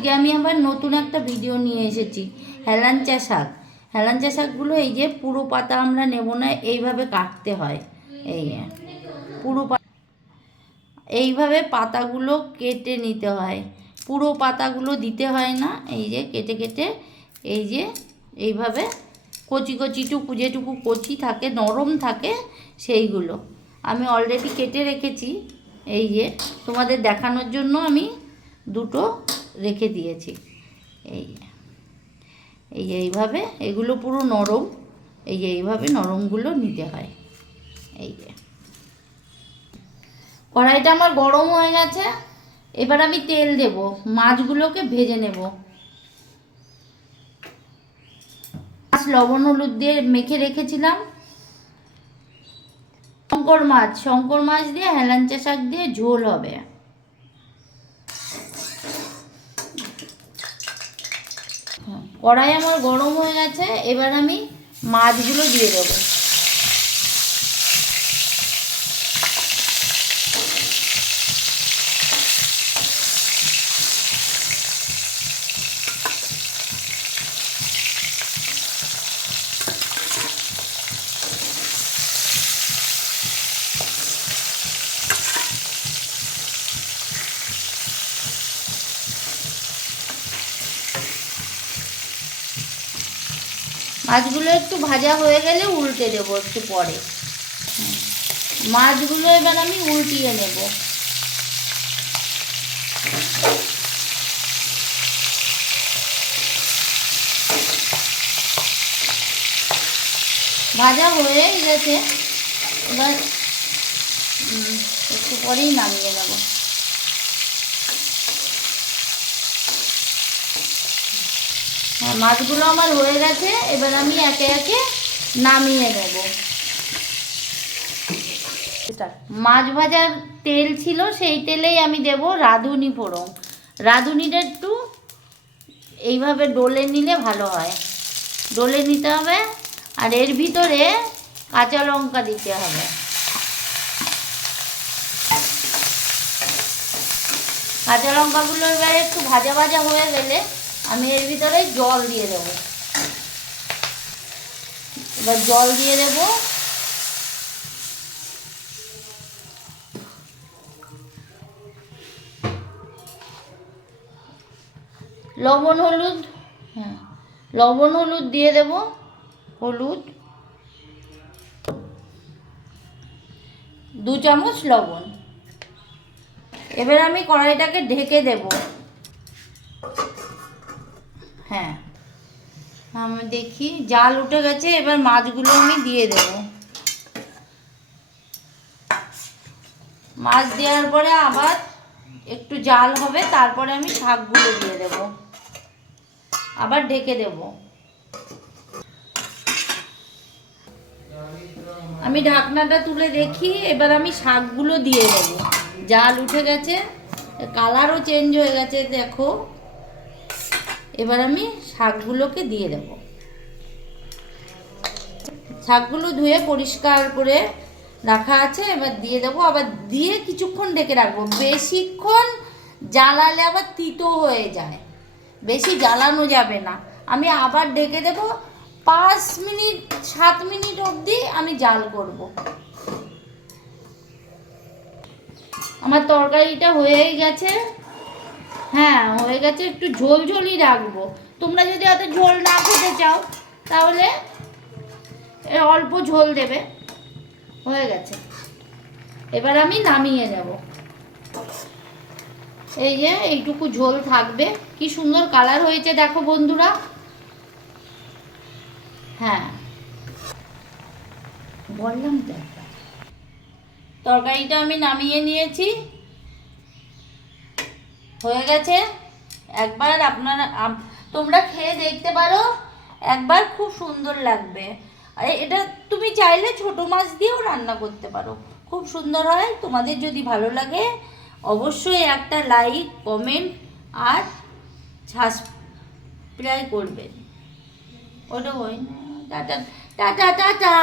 আজকে আমি আবার নতুন একটা ভিডিও নিয়ে এসেছি। হেলাঞ্চা শাক, হেলাঞ্চা শাকগুলো এই যে পুরো পাতা আমরা নেব না, এইভাবে কাটতে হয়। এই পুরো এইভাবে পাতাগুলো কেটে নিতে হয়, পুরো পাতাগুলো দিতে হয় না। এই যে কেটে কেটে এই যে এইভাবে কচি কচিটুকু যেটুকু কচি থাকে, নরম থাকে, সেইগুলো আমি অলরেডি কেটে রেখেছি। এই যে তোমাদের দেখানোর জন্য আমি দুটো রেখে দিয়েছি। এই এই যে এইভাবে এগুলো পুরো নরম, এই যে এইভাবে নরমগুলো নিতে হয়। এই যে কড়াইটা আমার গরম হয়ে গেছে, এবার আমি তেল দেব, মাছগুলোকে ভেজে নেব। মাছ লবণ হলুদ দিয়ে মেখে রেখেছিলাম। শঙ্কর মাছ দিয়ে হেলাঞ্চা শাক দিয়ে ঝোল হবে। কড়াই আমার গরম হয়ে গেছে, এবার আমি মাছগুলো দিয়ে দেবো। মাছগুলো একটু ভাজা হয়ে গেলে উল্টে দেবো একটু পরে। মাছগুলো এবার আমি উল্টিয়ে নেব। ভাজা হয়ে গেছে, এবার একটু পরেই নামিয়ে নেব। হ্যাঁ, মাছগুলো আমার হয়ে গেছে, এবার আমি একে একে নামিয়ে নেব। মাছ ভাজার তেল ছিল, সেই তেলেই আমি দেব রাঁধুনি ফোড়ন। রাঁধুনিটা একটু এইভাবে ডলে নিলে ভালো হয়, ডলে নিতে হবে। আর এর ভিতরে কাঁচা লঙ্কা দিতে হবে। কাঁচা লঙ্কাগুলো এবার একটু ভাজা ভাজা হয়ে গেলে আমি এর ভিতরে জল দিয়ে দেব। এবার জল দিয়ে দেব। লবণ হলুদ, হ্যাঁ লবণ হলুদ দিয়ে দেব। হলুদ 2 চামচ লবণ। এবার আমি কড়াইটাকে ঢেকে দেব। হ্যাঁ, আমি দেখি জাল উঠে গেছে, এবার মাছগুলো আমি দিয়ে দেব। মাছ দেওয়ার পরে আবার একটু জাল হবে, তারপরে আমি শাকগুলো দিয়ে দেব, আবার ঢেকে দেব। আমি ঢাকনাটা তুলে দেখি, এবার আমি শাকগুলো দিয়ে দেব। জাল উঠে গেছে, কালারও চেঞ্জ হয়ে গেছে দেখো। এবার আমি শাকগুলোকে দিয়ে দেব। শাকগুলো ধুয়ে পরিষ্কার করে রাখা আছে, এবার দিয়ে দেবো। আবার দিয়ে কিছুক্ষণ ঢেকে রাখবো। বেশিক্ষণ জ্বালালে আবার তিতো হয়ে যায়, বেশি জ্বালানো যাবে না। আমি আবার ঢেকে দেবো। 5 মিনিট 7 মিনিট অবধি আমি জাল করব। আমার তরকারিটা হয়েই গেছে। হ্যাঁ হয়ে গেছে, একটু ঝোল ঝোলই রাখবো। তোমরা যদি অত ঝোল না খেতে চাও তাহলে অল্প ঝোল দেবে। হয়ে গেছে, এবার আমি নামিয়ে নেব। এই যে এইটুকু ঝোল থাকবে। কি সুন্দর কালার হয়েছে দেখো বন্ধুরা। হ্যাঁ বললাম তো, তরকারিটা আমি নামিয়ে নিয়েছি, হয়ে গেছে। একবার আপনারা তোমরা খেয়ে দেখতে পারো একবার, খুব সুন্দর লাগবে। এটা তুমি চাইলে ছোট মাছ দিয়েও রান্না করতে পারো, খুব সুন্দর হয়। তোমাদের যদি ভালো লাগে অবশ্যই একটা লাইক, কমেন্ট আর সাবস্ক্রাইব করবেন। ওটা হয় না। Tata tata tata.